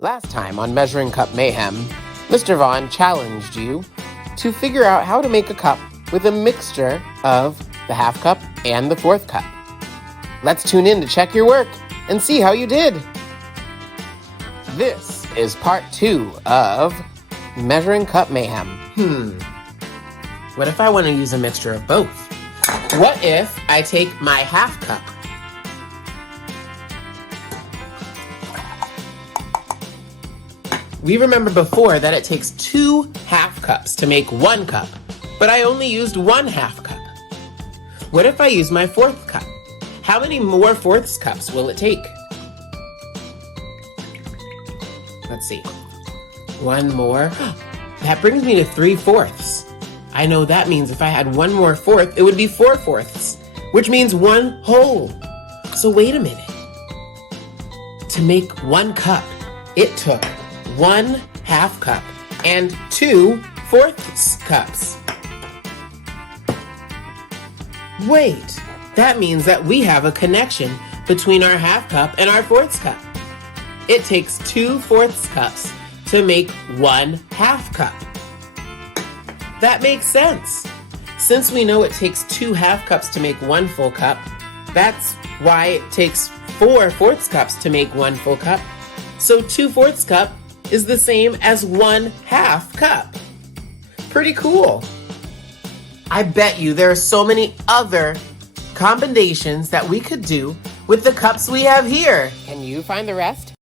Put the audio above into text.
Last time on Measuring Cup Mayhem, Mr. Vaughn challenged you to figure out how to make a cup with a mixture of the half cup and the fourth cup. Let's tune in to check your work and see how you did. This is part 2 of Measuring Cup Mayhem. What if I want to use a mixture of both? What if I take my half cup We remember before that it takes 2 half cups to make 1 cup, but I only used 1 half cup. What if I use my fourth cup? How many more fourths cups will it take? Let's see. 1 more. That brings me to 3/4. I know that means if I had 1 more fourth, it would be 4/4, which means 1 whole. So wait a minute. To make 1 cup, it took 1 half cup and 2 fourths cups. Wait, that means that we have a connection between our half cup and our fourths cup. It takes 2 fourths cups to make 1 half cup. That makes sense. Since we know it takes 2 half cups to make 1 full cup, that's why it takes 4 fourths cups to make 1 full cup. So 2 fourths cup is the same as 1 half cup. Pretty cool. I bet you there are so many other combinations that we could do with the cups we have here. Can you find the rest?